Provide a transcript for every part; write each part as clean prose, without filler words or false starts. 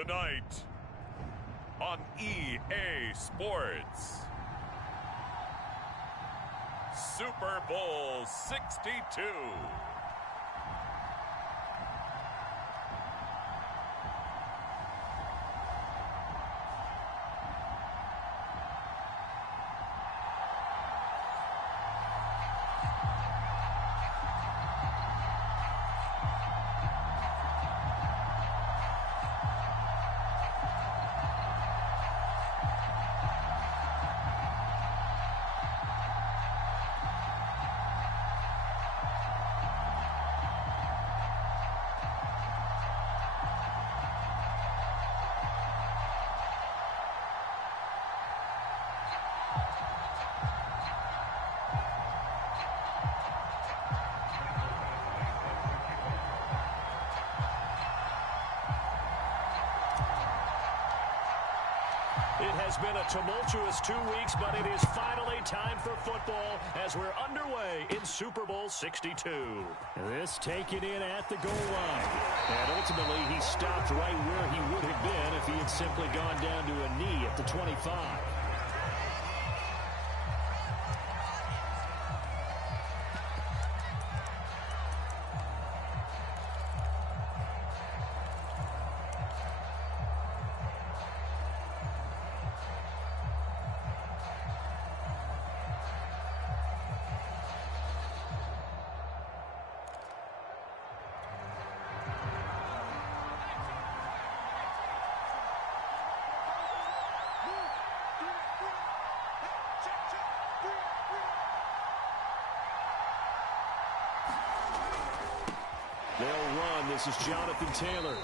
Tonight on EA Sports, Super Bowl 62. It has been a tumultuous 2 weeks, but it is finally time for football as we're underway in Super Bowl 62. This taken in at the goal line. And ultimately, he stopped right where he would have been if he had simply gone down to a knee at the 25. They'll run. This is Jonathan Taylor.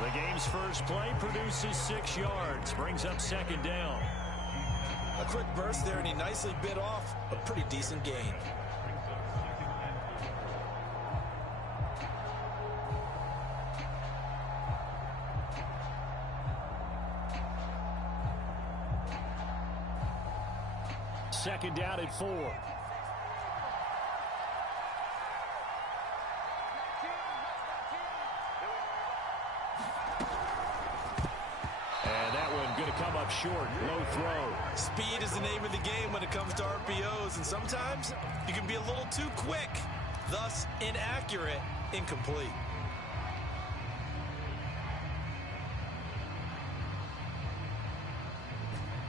The game's first play produces 6 yards. Brings up second down. A quick burst there, and he nicely bit off a pretty decent gain. Second down at 4. Going to come up short. Low throw. Speed is the name of the game when it comes to RPOs, and sometimes you can be a little too quick, thus inaccurate, incomplete.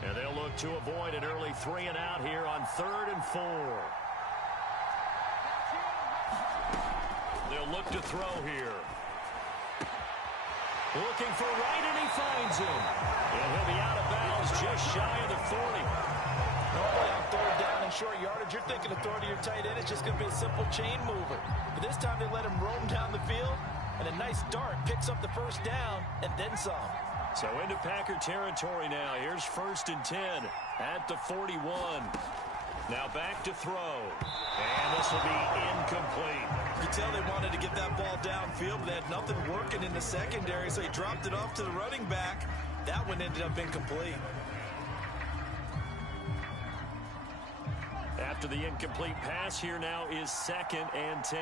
And they'll look to avoid an early 3 and out here on 3rd and 4. They'll look to throw here. Looking for right, and he finds him. And he'll be out of bounds just shy of the 40. Normally on 3rd down and short yardage, you're thinking of throwing to your tight end. It's just going to be a simple chain mover. But this time they let him roam down the field, and a nice dart picks up the first down and then some. So into Packer territory now. Here's 1st and 10 at the 41. Now back to throw. And this will be incomplete. You can tell they wanted to get that ball downfield, but they had nothing working in the secondary, so he dropped it off to the running back. That one ended up incomplete. After the incomplete pass, here now is 2nd and 10.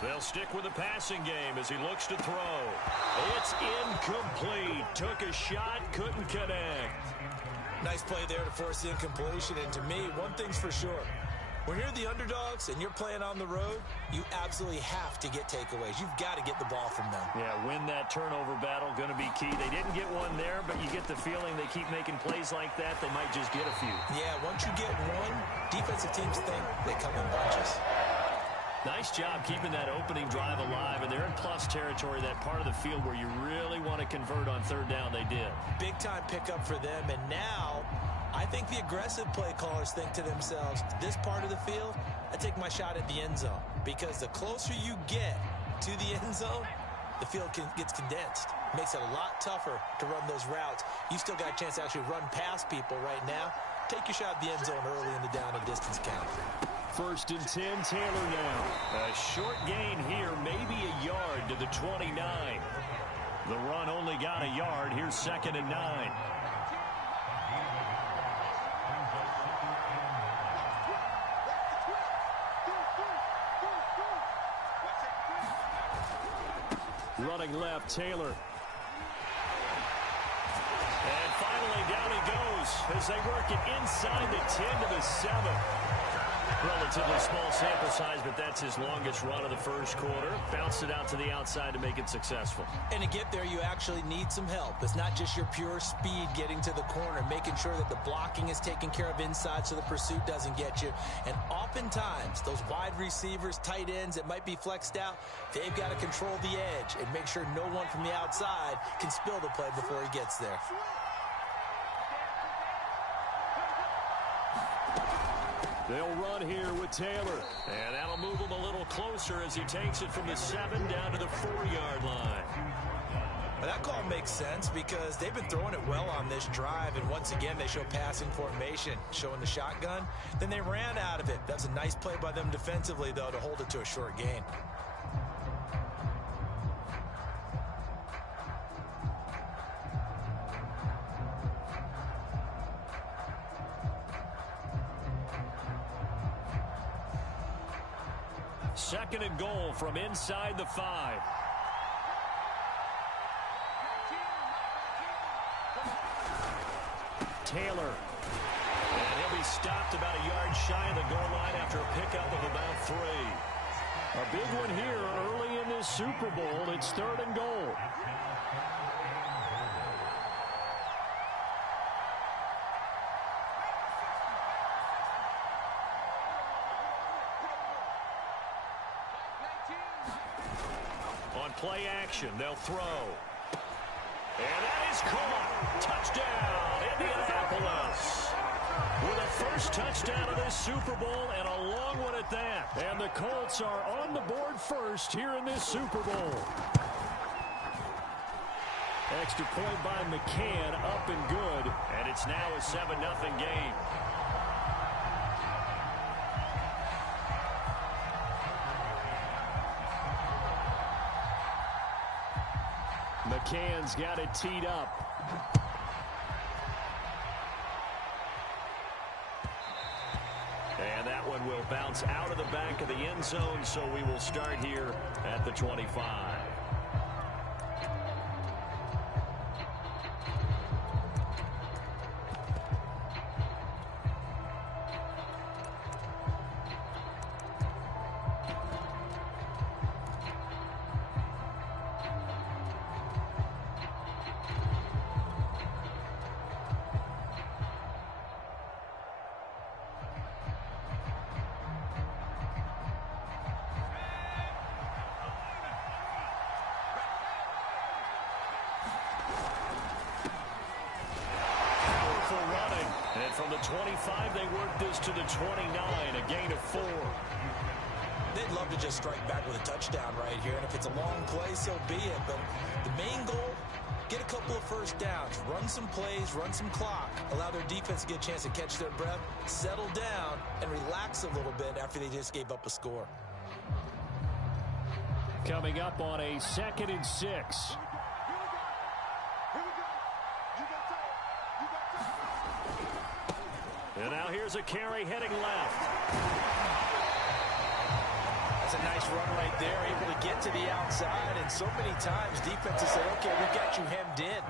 They'll stick with the passing game as he looks to throw. It's incomplete. Took a shot, couldn't connect. Nice play there to force the incompletion. And to me, one thing's for sure. When you're the underdogs and you're playing on the road, you absolutely have to get takeaways. You've got to get the ball from them. Yeah, win that turnover battle, going to be key. They didn't get one there, but you get the feeling they keep making plays like that, they might just get a few. Yeah, once you get one, defensive teams think they come in bunches. Nice job keeping that opening drive alive, and they're in plus territory, that part of the field where you really want to convert on 3rd down. They did. Big-time pickup for them, and now I think the aggressive play callers think to themselves, this part of the field, I take my shot at the end zone, because the closer you get to the end zone, the field gets condensed. Makes it a lot tougher to run those routes. You still got a chance to actually run past people right now. Take your shot at the end zone early in the down and distance count. 1st and 10, Taylor now. A short gain here, maybe a yard to the 29. The run only got a yard. Here's 2nd and 9. running left, Taylor. And finally, down he goes as they work it inside the 10 to the 7. Relatively small sample size, but that's his longest run of the first quarter. Bounced it out to the outside to make it successful. And to get there, you actually need some help. It's not just your pure speed getting to the corner, making sure that the blocking is taken care of inside so the pursuit doesn't get you. And oftentimes, those wide receivers, tight ends that might be flexed out, they've got to control the edge and make sure no one from the outside can spill the play before he gets there. They'll run here with Taylor. And that'll move him a little closer as he takes it from the 7 down to the 4-yard line. Well, that call makes sense because they've been throwing it well on this drive. And once again, they show passing formation, showing the shotgun. Then they ran out of it. That's a nice play by them defensively, though, to hold it to a short gain. Second and goal from inside the 5. Taylor. And he'll be stopped about a yard shy of the goal line after a pickup of about 3. A big one here early in this Super Bowl. It's 3rd and goal. Play action, they'll throw. And that is caught. Touchdown, Indianapolis. With a first touchdown of this Super Bowl and a long one at that. And the Colts are on the board first here in this Super Bowl. Extra point by McCann, up and good. And it's now a 7-0 game. McCann's got it teed up. And that one will bounce out of the back of the end zone, so we will start here at the 25. From the 25, they work this to the 29, a gain of 4. They'd love to just strike back with a touchdown right here, and if it's a long play, so be it. But the main goal, get a couple of first downs, run some plays, run some clock, allow their defense to get a chance to catch their breath, settle down, and relax a little bit after they just gave up a score. Coming up on a 2nd and 6. And now here's a carry heading left. That's a nice run right there, able to get to the outside. And so many times defenses say, okay, we've got you hemmed in.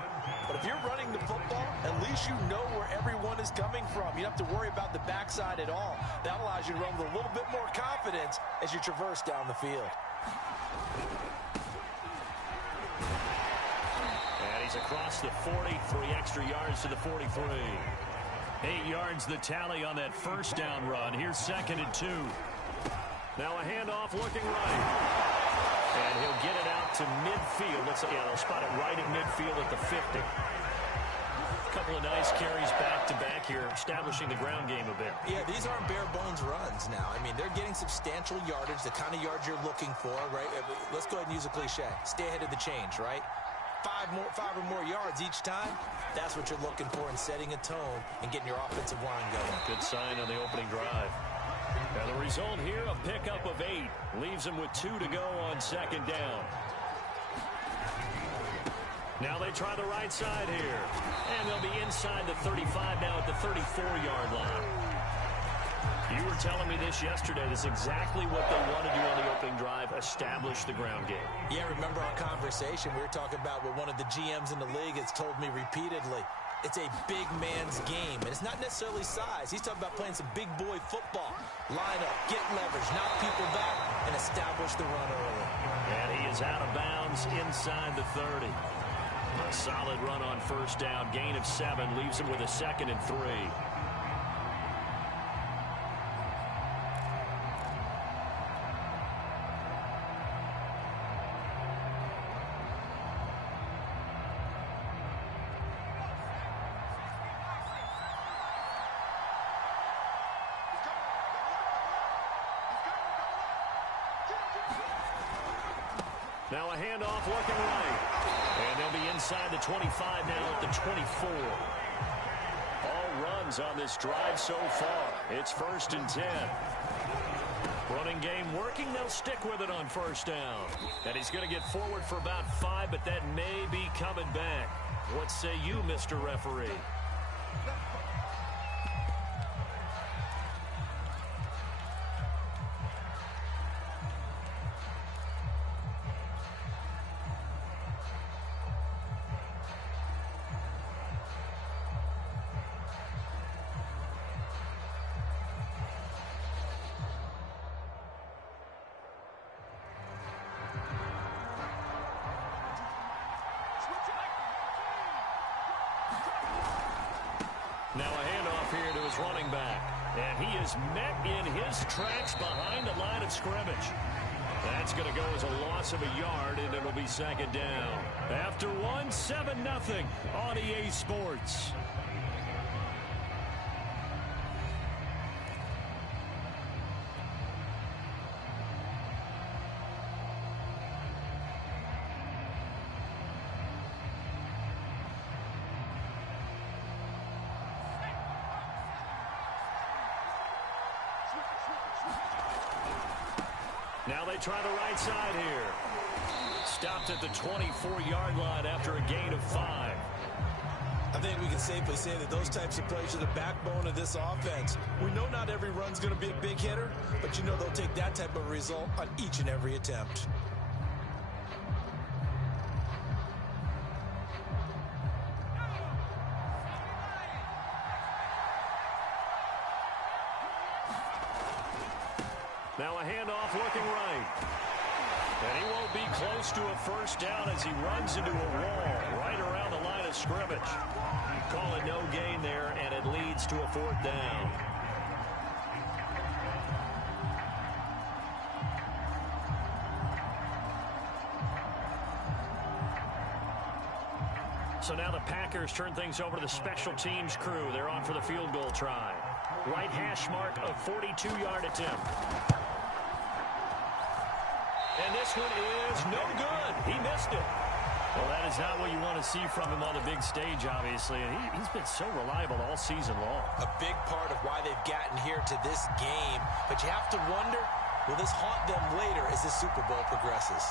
But if you're running the football, at least you know where everyone is coming from. You don't have to worry about the backside at all. That allows you to run with a little bit more confidence as you traverse down the field. And he's across the 40, 3 extra yards to the 43. 8 yards the tally on that first down run. Here's 2nd and 2. Now a handoff looking right. And he'll get it out to midfield. They'll spot it right at midfield at the 50. A couple of nice carries back-to-back here, establishing the ground game a bit. Yeah, these aren't bare-bones runs now. I mean, they're getting substantial yardage, the kind of yards you're looking for, right? Let's go ahead and use a cliche. Stay ahead of the change, right? 5 or more yards each time, that's what you're looking for in setting a tone and getting your offensive line going. Good sign on the opening drive. And the result here, a pickup of 8. Leaves them with 2 to go on 2nd down. Now they try the right side here. And they'll be inside the 35 now at the 34-yard line. You were telling me this yesterday. This is exactly what they want to do on the opening drive, establish the ground game. Yeah, remember our conversation? We were talking about what one of the GMs in the league has told me repeatedly. It's a big man's game, and it's not necessarily size. He's talking about playing some big boy football. Line up, get leverage, knock people back, and establish the run early. And he is out of bounds inside the 30. A solid run on first down. Gain of 7 leaves him with a 2nd and 3. Now a handoff looking right. And they'll be inside the 25 now at the 24. All runs on this drive so far. It's 1st and 10. Running game working. They'll stick with it on first down. And he's going to get forward for about 5, but that may be coming back. What say you, Mr. Referee? Now a handoff here to his running back. And he is met in his tracks behind the line of scrimmage. That's going to go as a loss of a yard, and it'll be 2nd down. After 1, 7-0 on EA Sports. Now they try the right side here. Stopped at the 24-yard line after a gain of 5. I think we can safely say that those types of plays are the backbone of this offense. We know not every run's going to be a big hitter, but you know they'll take that type of result on each and every attempt. Now a handoff looking right. And he won't be close to a first down as he runs into a wall right around the line of scrimmage. Call it no gain there, and it leads to a 4th down. So now the Packers turn things over to the special teams crew. They're on for the field goal try. Right hash mark, a 42-yard attempt. And this one is no good. He missed it. Well, that is not what you want to see from him on the big stage, obviously. And he's been so reliable all season long. A big part of why they've gotten here to this game. But you have to wonder, will this haunt them later as the Super Bowl progresses?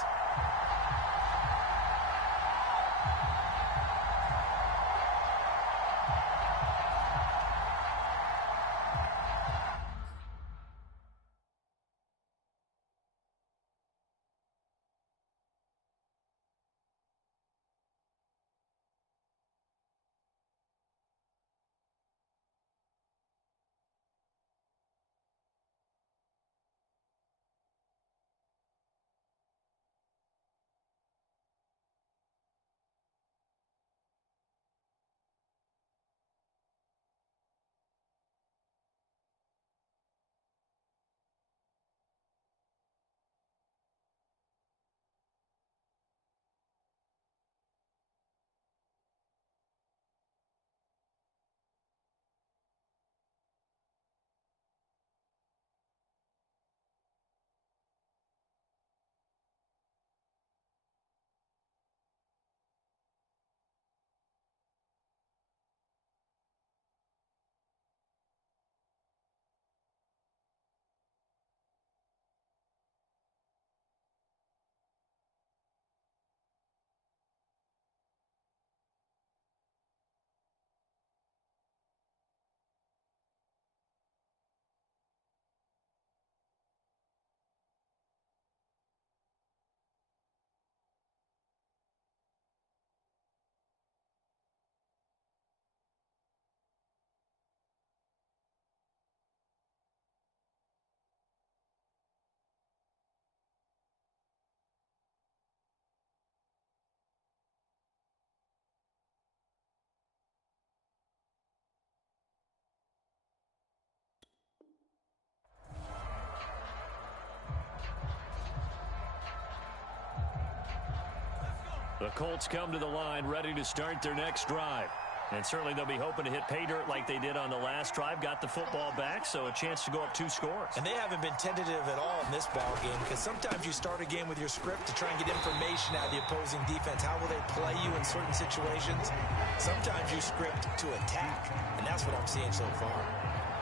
The Colts come to the line ready to start their next drive. And certainly they'll be hoping to hit pay dirt like they did on the last drive. Got the football back, so a chance to go up 2 scores. And they haven't been tentative at all in this ball game, because sometimes you start a game with your script to try and get information out of the opposing defense. How will they play you in certain situations? Sometimes you script to attack, and that's what I'm seeing so far.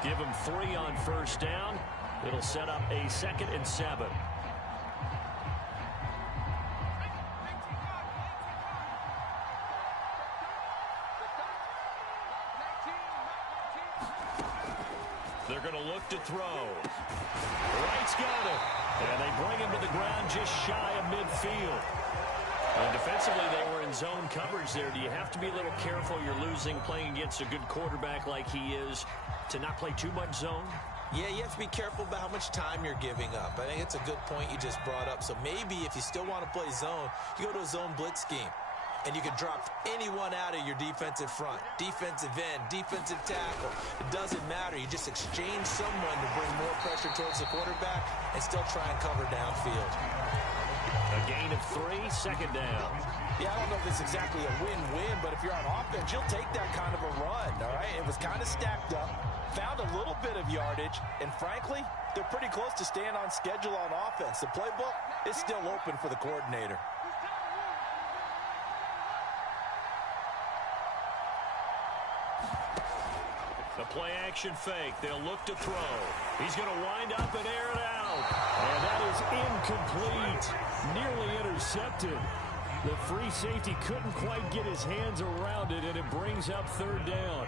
Give them 3 on first down. It'll set up a 2nd and 7. They're going to look to throw. Wright's got it. And they bring him to the ground just shy of midfield. And defensively, they were in zone coverage there. Do you have to be a little careful? You're losing playing against a good quarterback like he is to not play too much zone? Yeah, you have to be careful about how much time you're giving up. I think it's a good point you just brought up. So maybe if you still want to play zone, you go to a zone blitz scheme. And you can drop anyone out of your defensive front. Defensive end, defensive tackle. It doesn't matter. You just exchange someone to bring more pressure towards the quarterback and still try and cover downfield. A gain of 3, 2nd down. Yeah, I don't know if it's exactly a win-win, but if you're on offense, you'll take that kind of a run, all right? It was kind of stacked up, found a little bit of yardage, and frankly, they're pretty close to staying on schedule on offense. The playbook is still open for the coordinator. The play-action fake. They'll look to throw. He's going to wind up and air it out. And that is incomplete. Nearly intercepted. The free safety couldn't quite get his hands around it, and it brings up 3rd down.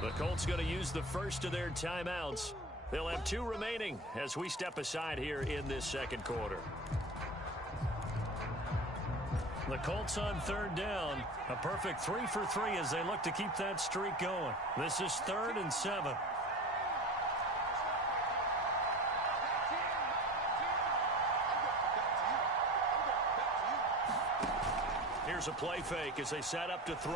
The Colts going to use the first of their timeouts. They'll have 2 remaining as we step aside here in this 2nd quarter. The Colts on 3rd down. A perfect 3 for 3 as they look to keep that streak going. This is 3rd and 7. Here's a play fake as they set up to throw.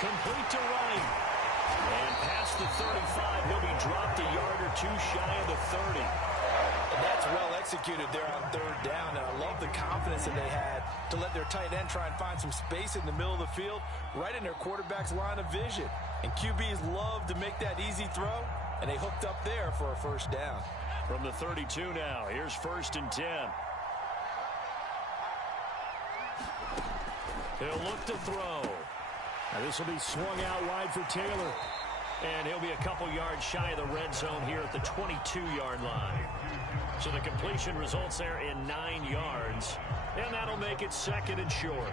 Complete to Wright. And past the 35, he'll be dropped a yard or 2 shy of the 30. And that's well executed there on 3rd down. And I love the confidence that they had to let their tight end try and find some space in the middle of the field, right in their quarterback's line of vision. And QBs love to make that easy throw, and they hooked up there for a 1st down. From the 32 now, here's 1st and 10. He'll look to throw. Now this will be swung out wide for Taylor. And he'll be a couple yards shy of the red zone here at the 22-yard line. So the completion results there in 9 yards. And that'll make it 2nd and short.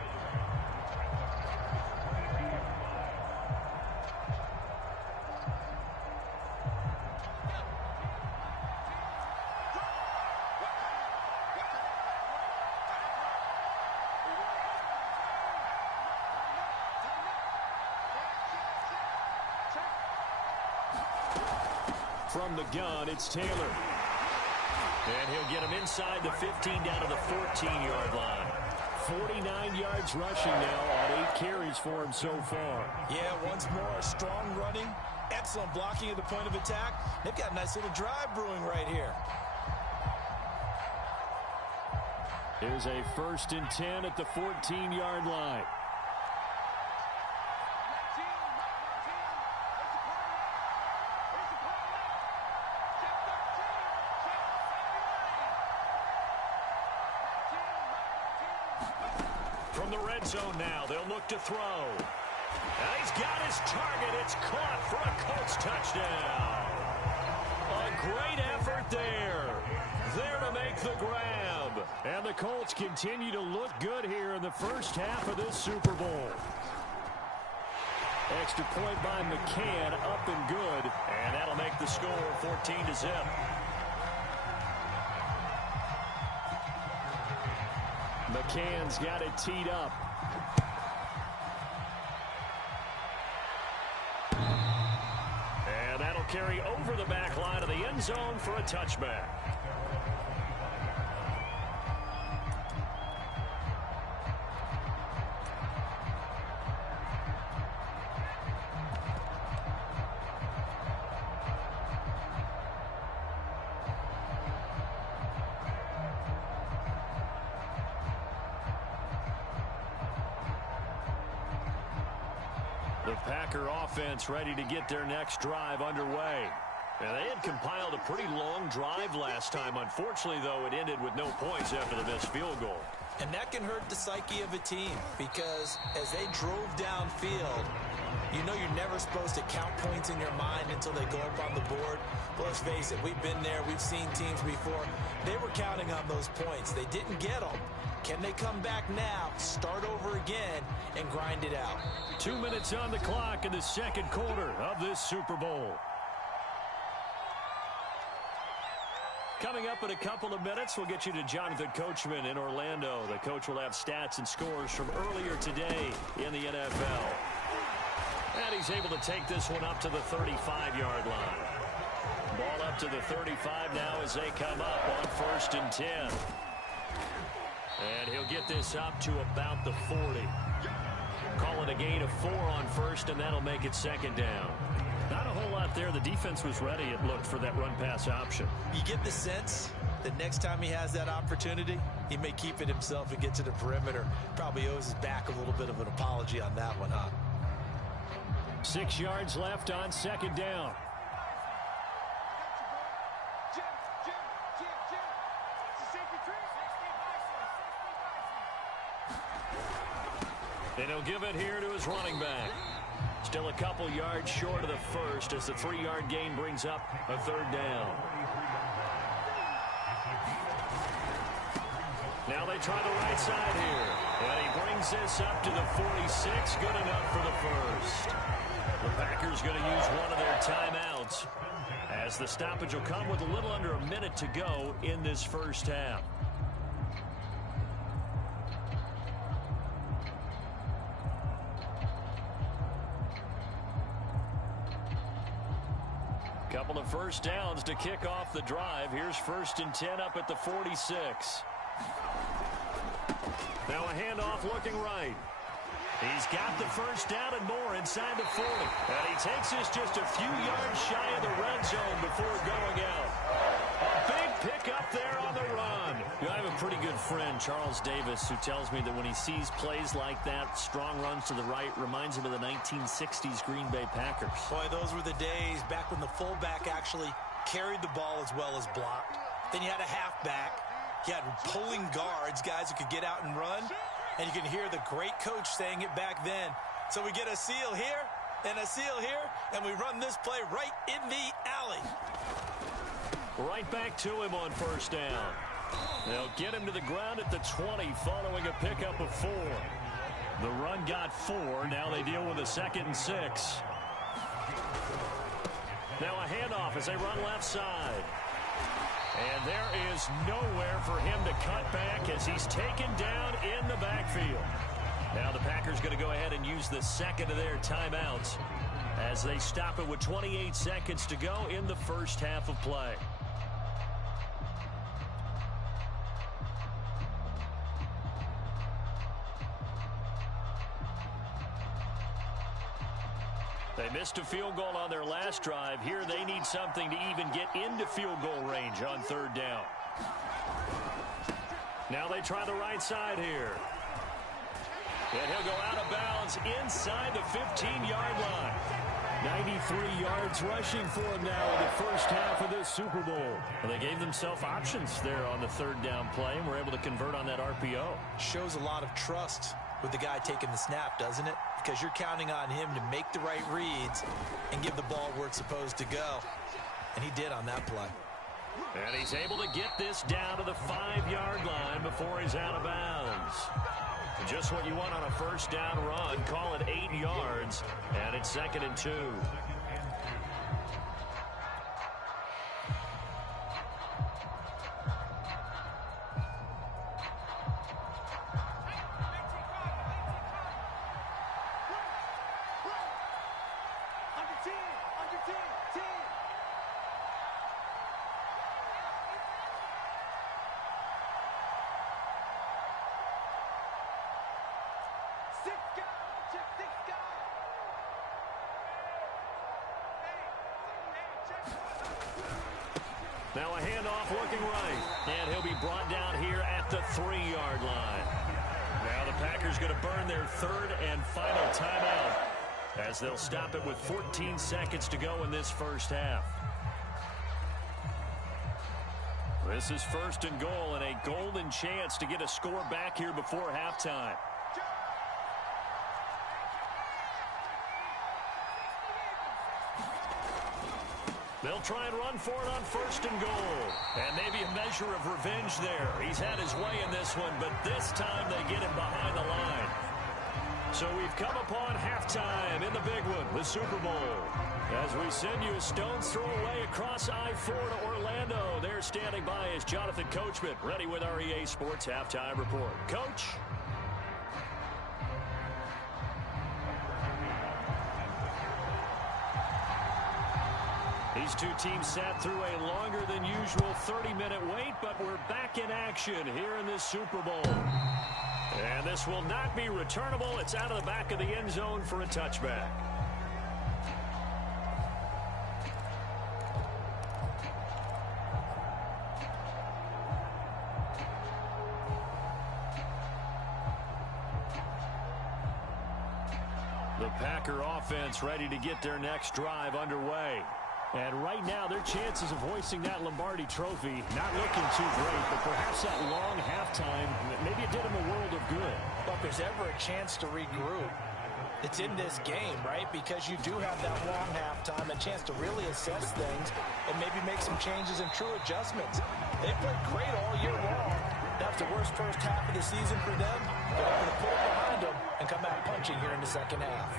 From the gun, it's Taylor. And he'll get him inside the 15 down to the 14-yard line. 49 yards rushing now on 8 carries for him so far. Yeah, once more, strong running, excellent blocking at the point of attack. They've got a nice little drive brewing right here. Here's a 1st and 10 at the 14-yard line. From the red zone now, they'll look to throw. And he's got his target. It's caught for a Colts touchdown. A great effort there. There to make the grab. And the Colts continue to look good here in the first half of this Super Bowl. Extra point by McCann, up and good. And that'll make the score 14-0. McCann's got it teed up. And that'll carry over the back line of the end zone for a touchback. The Packer offense ready to get their next drive underway. And they had compiled a pretty long drive last time. Unfortunately, though, it ended with no points after the missed field goal. And that can hurt the psyche of a team because as they drove downfield, you know you're never supposed to count points in your mind until they go up on the board. But let's face it, we've been there. We've seen teams before. They were counting on those points. They didn't get them. Can they come back now, start over again, and grind it out? 2 minutes on the clock in the second quarter of this Super Bowl. Coming up in a couple of minutes, we'll get you to Jonathan Coachman in Orlando. The coach will have stats and scores from earlier today in the NFL. And he's able to take this one up to the 35-yard line. Ball up to the 35 now as they come up on 1st and 10. And he'll get this up to about the 40. Call it a gain of 4 on 1st, and that'll make it 2nd down. Not a whole lot there. The defense was ready, it looked, for that run-pass option. You get the sense that next time he has that opportunity, he may keep it himself and get to the perimeter. Probably owes his back a little bit of an apology on that one, huh? 6 yards left on 2nd down. And he'll give it here to his running back. Still a couple yards short of the first as the 3-yard gain brings up a 3rd down. Now they try the right side here. And he brings this up to the 46. Good enough for the first. The Packers going to use one of their timeouts as the stoppage will come with a little under a minute to go in this first half. Couple of first downs to kick off the drive. Here's 1st and 10 up at the 46. Now a handoff looking right. He's got the first down and more inside the 40. And he takes this just a few yards shy of the red zone before going out. A big pickup there on the run. I have a pretty good friend, Charles Davis, who tells me that when he sees plays like that, strong runs to the right, reminds him of the 1960s Green Bay Packers. Boy, those were the days back when the fullback actually carried the ball as well as blocked. Then you had a halfback. You had pulling guards, guys who could get out and run. And you can hear the great coach saying it back then. So we get a seal here and a seal here, and we run this play right in the alley. Right back to him on 1st down. They'll get him to the ground at the 20 following a pickup of 4. The run got 4. Now they deal with a 2nd and 6. Now a handoff as they run left side. And there is nowhere for him to cut back as he's taken down in the backfield. Now the Packers going to go ahead and use the second of their timeouts as they stop it with 28 seconds to go in the first half of play. They missed a field goal on their last drive. Here they need something to even get into field goal range on 3rd down. Now they try the right side here. And he'll go out of bounds inside the 15-yard line. 93 yards rushing for him now in the first half of this Super Bowl. Well, they gave themselves options there on the 3rd down play and were able to convert on that RPO. Shows a lot of trust with the guy taking the snap, doesn't it? Because you're counting on him to make the right reads and give the ball where it's supposed to go. And he did on that play. And he's able to get this down to the 5-yard line before he's out of bounds. Just what you want on a first down run. Call it 8 yards, and it's 2nd and 2. Now a handoff looking right. And he'll be brought down here at the 3-yard line. Now the Packers going to burn their third and final timeout as they'll stop it with 14 seconds to go in this first half. This is first and goal and a golden chance to get a score back here before halftime. They'll try and run for it on first and goal. And maybe a measure of revenge there. He's had his way in this one, but this time they get him behind the line. So we've come upon halftime in the big one, the Super Bowl. As we send you a stone's throw away across I-4 to Orlando. There standing by is Jonathan Coachman, ready with our EA Sports Halftime Report. Coach? These two teams sat through a longer than usual 30-minute wait, but we're back in action here in this Super Bowl. And this will not be returnable. It's out of the back of the end zone for a touchback. The Packer offense ready to get their next drive underway. And right now, their chances of hoisting that Lombardi trophy not looking too great, but perhaps that long halftime, maybe it did them a world of good. But if there's ever a chance to regroup, it's in this game, right? Because you do have that long halftime, a chance to really assess things and maybe make some changes and true adjustments. They played great all year long. That's the worst first half of the season for them. They're able to put it behind them and come out punching here in the second half.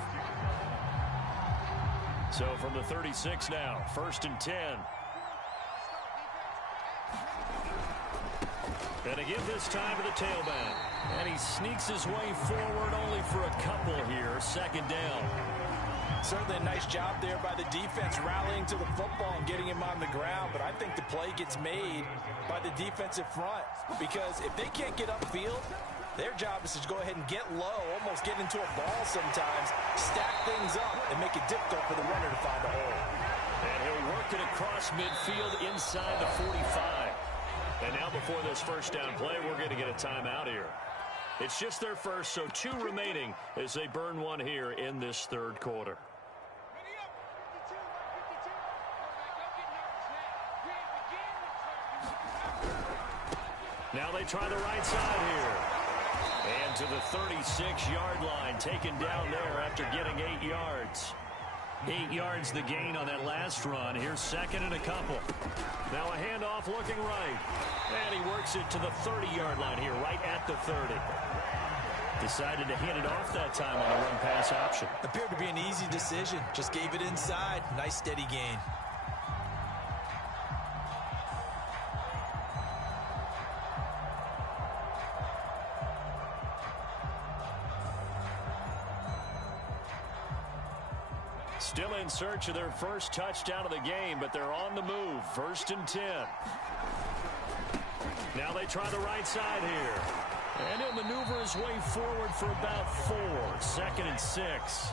So from the 36 now, first and 10. And again this time to the tailback. And he sneaks his way forward only for a couple here, second down. Certainly a nice job there by the defense rallying to the football and getting him on the ground. But I think the play gets made by the defensive front. Because if they can't get upfield, their job is to go ahead and get low, almost get into a ball sometimes, stack things up, and make it difficult for the runner to find a hole. And he'll work it across midfield inside the 45. And now before this first down play, we're going to get a timeout here. It's just their first, so 2 remaining as they burn one here in this third quarter. Now they try the right side here. And to the 36-yard line, taken down there after getting 8 yards. 8 yards the gain on that last run. Here's second and a couple. Now a handoff looking right. And he works it to the 30-yard line here, right at the 30. Decided to hand it off that time on the run-pass option. Appeared to be an easy decision. Just gave it inside. Nice steady gain. Still in search of their first touchdown of the game, but they're on the move. First and 10. Now they try the right side here. And he'll maneuver his way forward for about 4. Second and 6.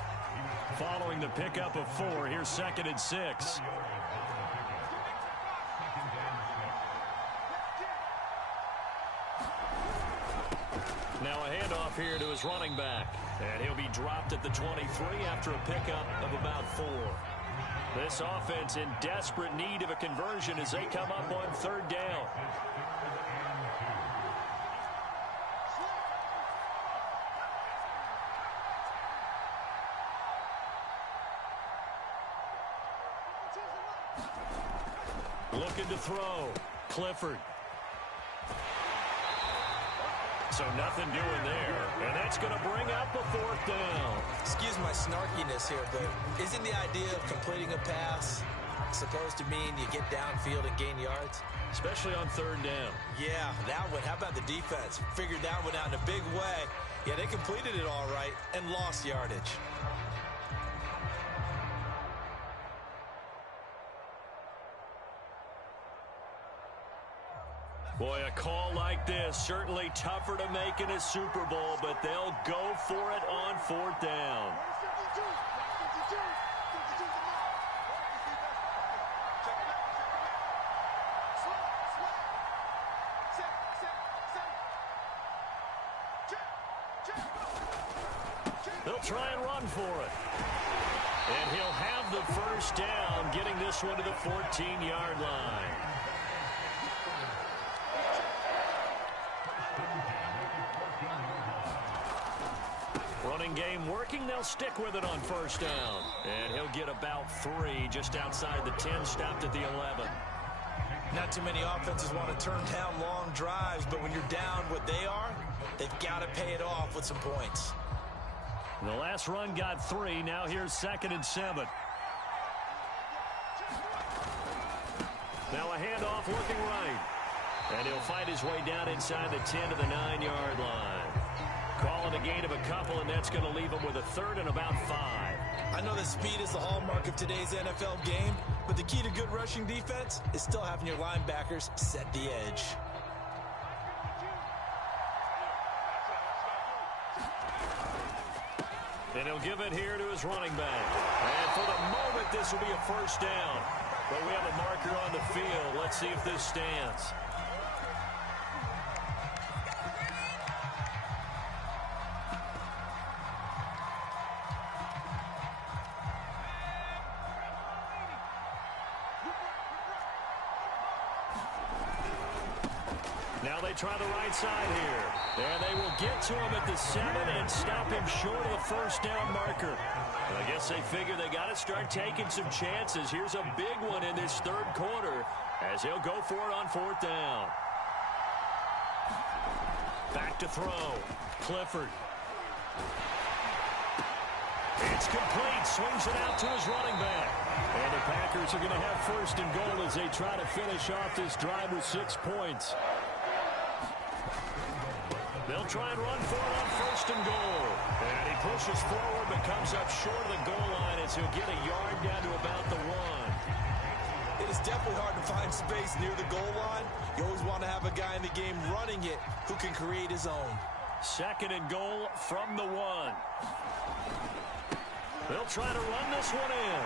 Following the pickup of 4, here's second and 6. Now a handoff here to his running back. And he'll be dropped at the 23 after a pickup of about 4. This offense in desperate need of a conversion as they come up on third down. Looking to throw. Clifford. So nothing doing there. And that's going to bring up a fourth down. Excuse my snarkiness here, but isn't the idea of completing a pass supposed to mean you get downfield and gain yards? Especially on third down. Yeah, that one. How about the defense? Figured that one out in a big way. Yeah, they completed it all right and lost yardage. Boy, a call like this, certainly tougher to make in a Super Bowl, but they'll go for it on fourth down. They'll try and run for it. And he'll have the first down, getting this one to the 14-yard line. Running game working. They'll stick with it on first down. And he'll get about 3 just outside the 10, stopped at the 11. Not too many offenses want to turn down long drives, but when you're down what they are, they've got to pay it off with some points. The last run got 3. Now here's 2nd and 7. Now a handoff looking right. And he'll fight his way down inside the 10 to the 9-yard line. Calling a gain of a couple, and that's going to leave him with a 3rd and about 5. I know that speed is the hallmark of today's NFL game, but the key to good rushing defense is still having your linebackers set the edge. And he'll give it here to his running back. And for the moment, this will be a first down. But we have a marker on the field. Let's see if this stands. Now they try the right side here. And they will get to him at the 7 and stop him short of the first down marker. And I guess they figure they got to start taking some chances. Here's a big one in this 3rd quarter as he'll go for it on 4th down. Back to throw. Clifford. It's complete. Swings it out to his running back. And the Packers are going to have 1st and goal as they try to finish off this drive with 6 points. They'll try and run for it on 1st and goal. And he pushes forward but comes up short of the goal line as he'll get a yard down to about the 1. It is definitely hard to find space near the goal line. You always want to have a guy in the game running it who can create his own. 2nd and goal from the 1. They'll try to run this one in.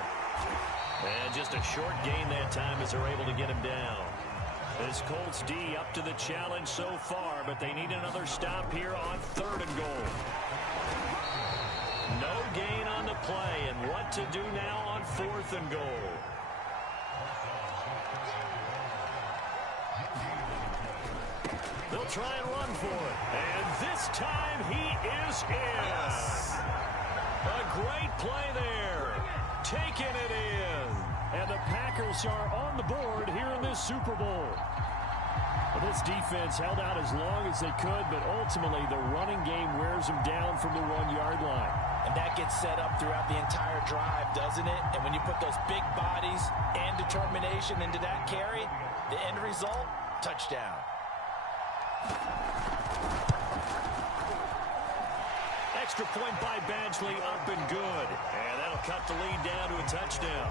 And just a short gain that time as they're able to get him down. This Colts D up to the challenge so far, but they need another stop here on 3rd and goal. No gain on the play, and what to do now on 4th and goal. They'll try and run for it. And this time he is in. Yes. A great play there. Taking it in. And the Packers are on the board here in this Super Bowl. Well, this defense held out as long as they could, but ultimately the running game wears them down from the 1-yard line. And that gets set up throughout the entire drive, doesn't it? And when you put those big bodies and determination into that carry, the end result, touchdown. Extra point by Badgley, up and good. And that'll cut the lead down to a touchdown.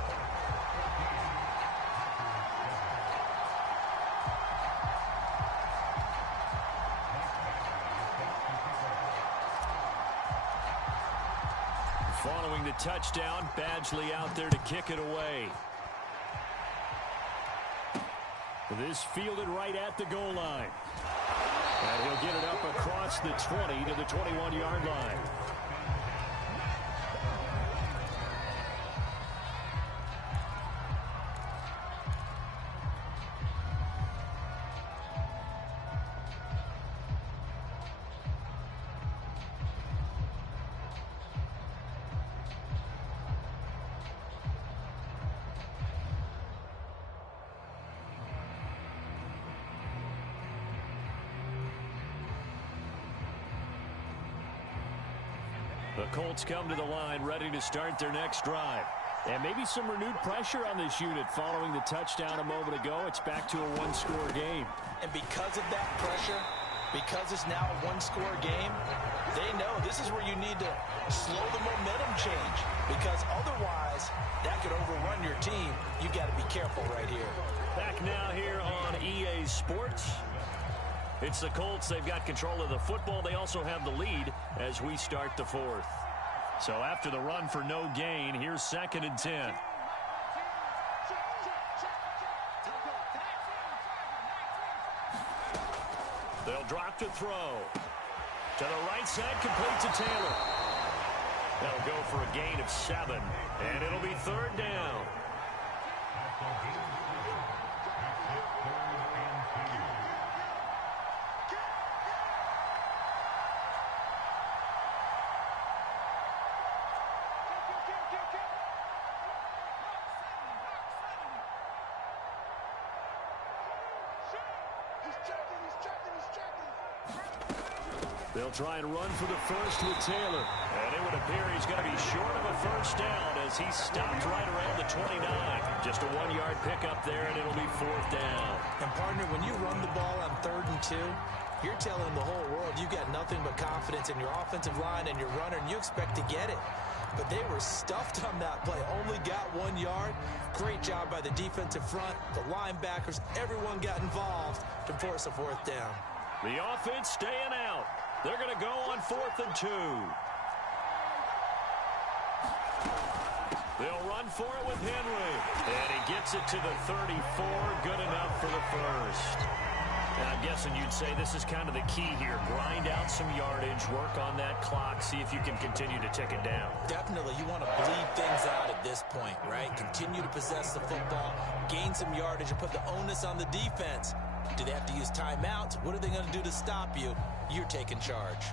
Following the touchdown, Badgley out there to kick it away. This fielded right at the goal line. And he'll get it up across the 20 to the 21-yard line. The Colts come to the line ready to start their next drive. And maybe some renewed pressure on this unit following the touchdown a moment ago. It's back to a 1-score game. And because of that pressure, because it's now a 1-score game, they know this is where you need to slow the momentum change. Because otherwise, that could overrun your team. You've got to be careful right here. Back now here on EA Sports. It's the Colts. They've got control of the football. They also have the lead as we start the 4th. So after the run for no gain, here's 2nd and 10. They'll drop to throw. To the right side, complete to Taylor. They'll go for a gain of 7, and it'll be 3rd down. They'll try and run for the first with Taylor. And it would appear he's going to be short of a first down as he stopped right around the 29. Just a 1-yard pickup there, and it'll be 4th down. And, partner, when you run the ball on 3rd and 2, you're telling the whole world you've got nothing but confidence in your offensive line and your runner, and you expect to get it. But they were stuffed on that play, only got 1 yard. Great job by the defensive front, the linebackers, everyone got involved to force a 4th down. The offense staying out. They're going to go on 4th and 2. They'll run for it with Henry. And he gets it to the 34. Good enough for the first. And I'm guessing you'd say this is kind of the key here. Grind out some yardage, work on that clock, see if you can continue to tick it down. Definitely. You want to bleed things out at this point, right? Continue to possess the football, gain some yardage, and put the onus on the defense. Do they have to use timeouts? What are they going to do to stop you? You're taking charge.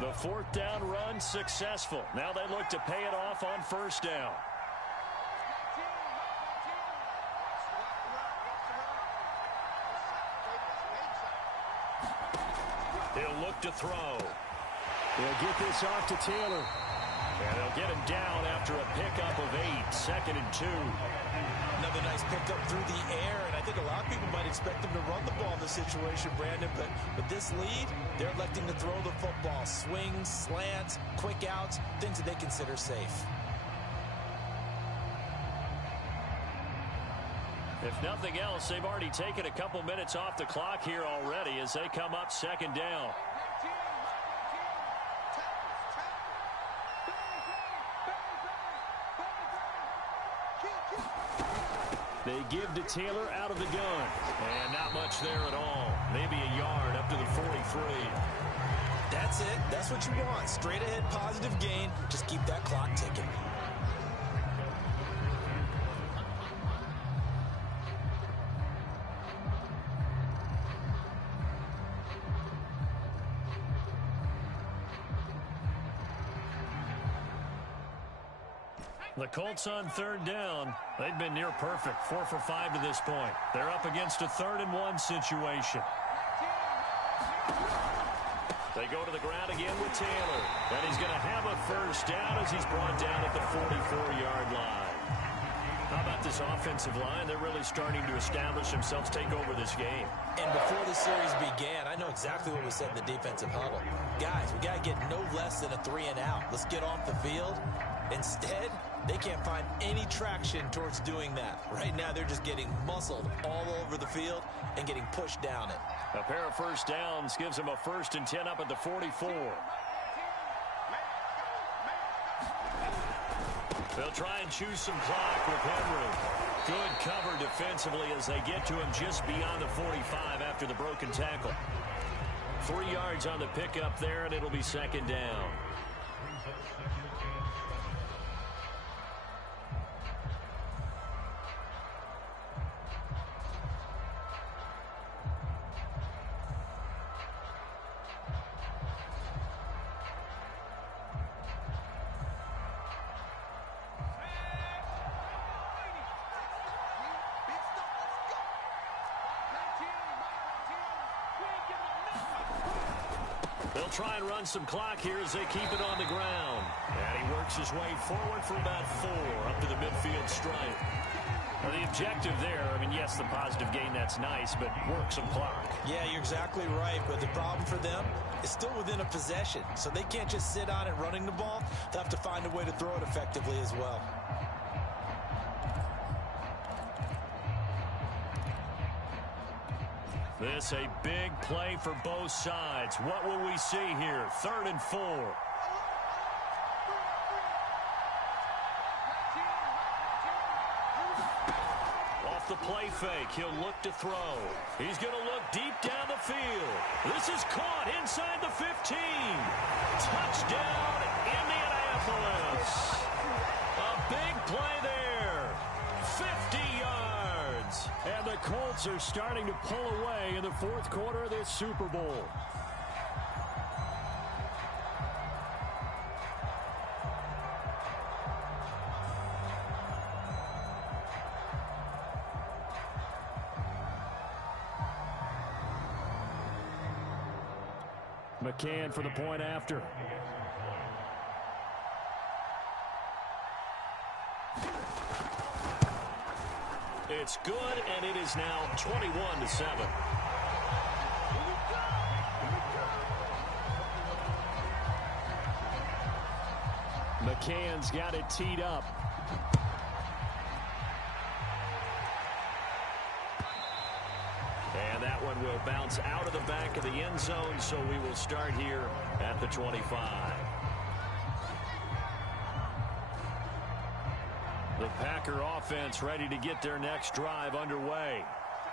The 4th down run successful. Now they look to pay it off on 1st down. He'll look to throw. They'll get this off to Taylor. And they'll get him down after a pickup of 8, 2nd and 2. Another nice pickup through the air, and I think a lot of people might expect them to run the ball in this situation, Brandon, but with this lead, they're electing to throw the football. Swings, slants, quick outs, things that they consider safe. If nothing else, they've already taken a couple minutes off the clock here already as they come up 2nd down. They give to Taylor out of the gun. And not much there at all. Maybe a yard up to the 43. That's it. That's what you want. Straight ahead, positive gain. Just keep that clock ticking. The Colts on 3rd down. They've been near perfect. 4 for 5 to this point. They're up against a 3rd and 1 situation. They go to the ground again with Taylor. And he's going to have a first down as he's brought down at the 44-yard line. How about this offensive line? They're really starting to establish themselves, take over this game. And before the series began, I know exactly what was said in the defensive huddle. Guys, we got to get no less than a 3 and out. Let's get off the field. Instead, they can't find any traction towards doing that. Right now, they're just getting muscled all over the field and getting pushed down it. A pair of first downs gives them a 1st and 10 up at the 44. They'll try and choose some clock with Henry. Good cover defensively as they get to him just beyond the 45 after the broken tackle. 3 yards on the pickup there, and it'll be 2nd down. They'll try and run some clock here as they keep it on the ground. And he works his way forward for about 4 up to the midfield stripe. Now the objective there, I mean, yes, the positive gain, that's nice, but work some clock. Yeah, you're exactly right, but the problem for them is still within a possession. So they can't just sit on it running the ball. They'll have to find a way to throw it effectively as well. This a big play for both sides. What will we see here? 3rd and 4. Off the play fake. He'll look to throw. He's going to look deep down the field. This is caught inside the 15. Touchdown, Indianapolis. A big play there. 50 yards. And the Colts are starting to pull away in the fourth quarter of this Super Bowl. McCann for the point after. It's good, and it is now 21-7. McCann's got it teed up. And that one will bounce out of the back of the end zone, so we will start here at the 25. The Packer offense ready to get their next drive underway.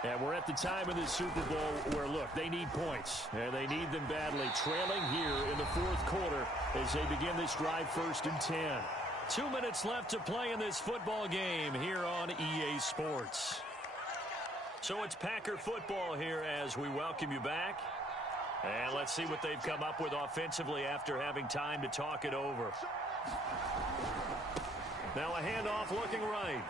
And we're at the time in the Super Bowl where, look, they need points. And they need them badly, trailing here in the fourth quarter as they begin this drive 1st and 10. 2 minutes left to play in this football game here on EA Sports. So it's Packer football here as we welcome you back. And let's see what they've come up with offensively after having time to talk it over. Now a handoff looking right.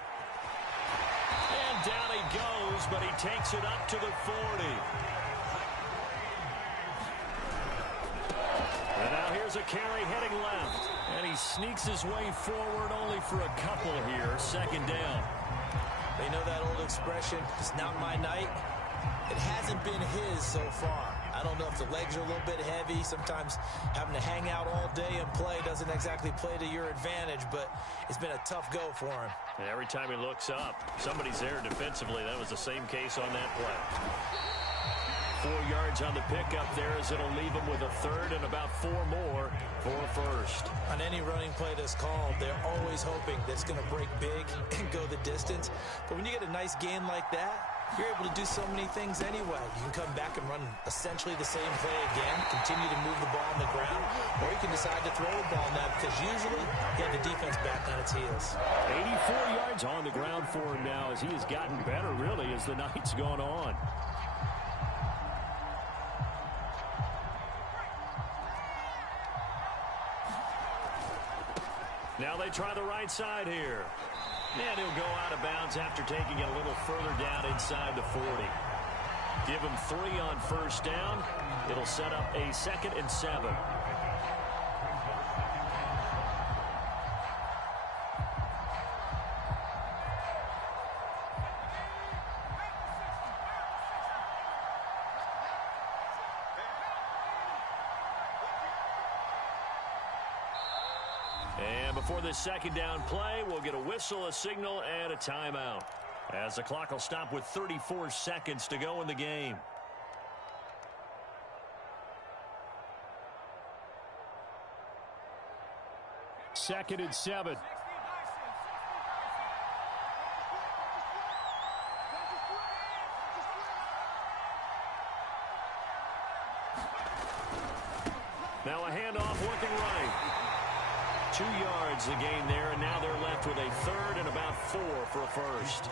And down he goes, but he takes it up to the 40. And now here's a carry heading left. And he sneaks his way forward only for a couple here. 2nd down. They know that old expression, it's not my night. It hasn't been his so far. I don't know if the legs are a little bit heavy. Sometimes having to hang out all day and play doesn't exactly play to your advantage, but it's been a tough go for him. And every time he looks up, somebody's there defensively. That was the same case on that play. 4 yards on the pickup there as it'll leave him with a 3rd and about 4 more for a 1st. On any running play that's called, they're always hoping that it's going to break big and go the distance. But when you get a nice gain like that, you're able to do so many things anyway. You can come back and run essentially the same play again, continue to move the ball on the ground, or you can decide to throw the ball now because usually you have the defense back on its heels. 84 yards on the ground for him now as he has gotten better really as the night's gone on. Now they try the right side here. And he'll go out of bounds after taking it a little further down inside the 40. Give him 3 on 1st down. It'll set up a 2nd and 7. And before this 2nd down play, we'll get a whistle, a signal, and a timeout. As the clock will stop with 34 seconds to go in the game. Second and 7. Now a handoff working right. 2 yards the gain there, and now they're left with a 3rd and about 4 for a 1st.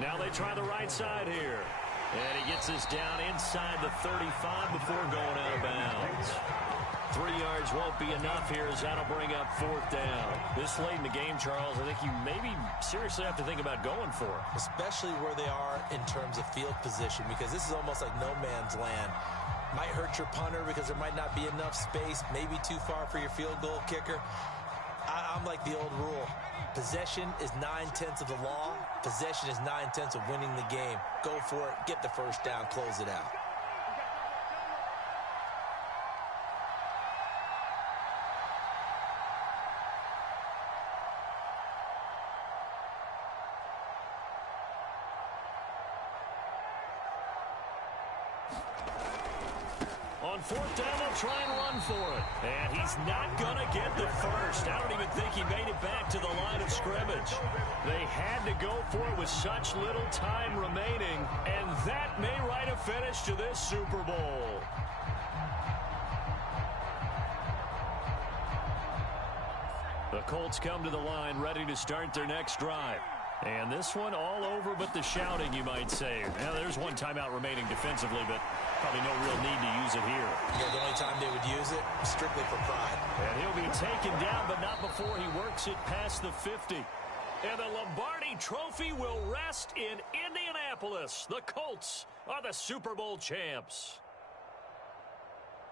Now they try the right side here. And he gets this down inside the 35 before going out of bounds. 3 yards won't be enough here as that'll bring up 4th down. This late in the game, Charles, I think you maybe seriously have to think about going for it. Especially where they are in terms of field position, because this is almost like no man's land. Might hurt your punter because there might not be enough space, maybe too far for your field goal kicker. I'm like the old rule. Possession is 9/10 of the law. Possession is 9/10 of winning the game. Go for it, get the 1st down, close it out. On fourth down, they'll try and run for it. And he's not going to get the first. I don't even think he made it back to the line of scrimmage. They had to go for it with such little time remaining, and that may write a finish to this Super Bowl. The Colts come to the line ready to start their next drive. And this one all over but the shouting, you might say. Now, there's one timeout remaining defensively, but probably no real need to use it here. Yeah, the only time they would use it, strictly for pride. And he'll be taken down, but not before he works it past the 50. And the Lombardi Trophy will rest in Indianapolis. The Colts are the Super Bowl champs.